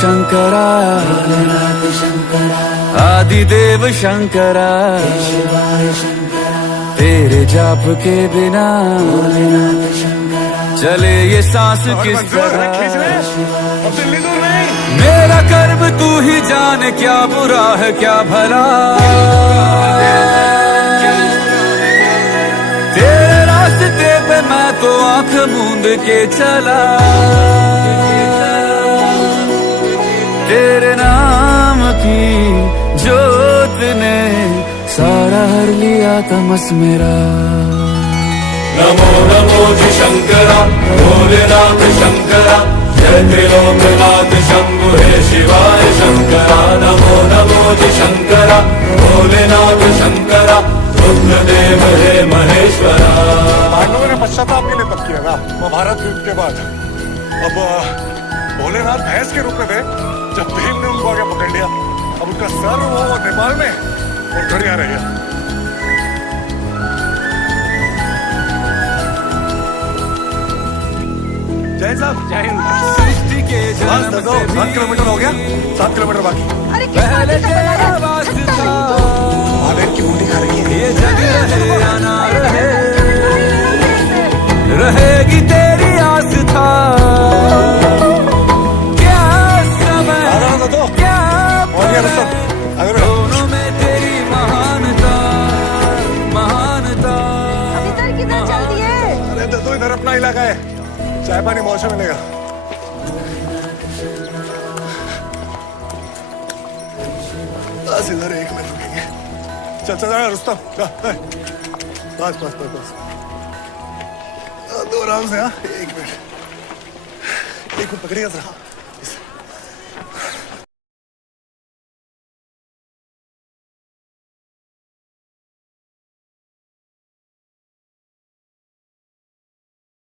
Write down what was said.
शंकरा, आदिदेव शंकरा, तेरे जाप के बिना चले ये सांस किस तरह। मेरा कर्म तू ही जाने, क्या बुरा है क्या भला, तेरे रास्ते पे मैं तो आंख मूंद के चला, तेरे नाम की जोत ने सारा हर लिया तमस मेरा। नमो नमो जी शंकरा, भोलेनाथ शंकरा, जय त्रिलोकनाथ शंभु हे शिवाय शंकरा। नमो नमो जी शंकरा, भोलेनाथ शंकरा, रुद्रदेव हे महेश्वरा। पांडवों ने पश्चाताप के लिए तप किया था महाभारत युद्ध के बाद। अब भोलेनाथ भैंस के रूप में थे जब भीम ने उनको आगे पकड़ लिया। अब उनका सर वो नेपाल में और घड़िया रह गया। जय साहब, जय हिंद। सृष्टि के जन्म से 7 किलोमीटर हो गया, 7 किलोमीटर बाकी। अरे पहले तेरा वास था, महादेव की बूटी खा रही है। ये जग रहे या ना रहे, रहेगी तेरी आस्था। क्या समय क्या दोनों में तेरी महानता, महानता। अब इधर किधर चल दिए? अरे तो इधर अपना इलाका है, चाय पानी मौज से मिलेगा। बस इधर 1 मिनट रुकेंगे। चल चल रुस्तम, बस बस बस बस, दो आराम से। हाँ 1 मिनट, 1 मिनट पकड़िएगा सर।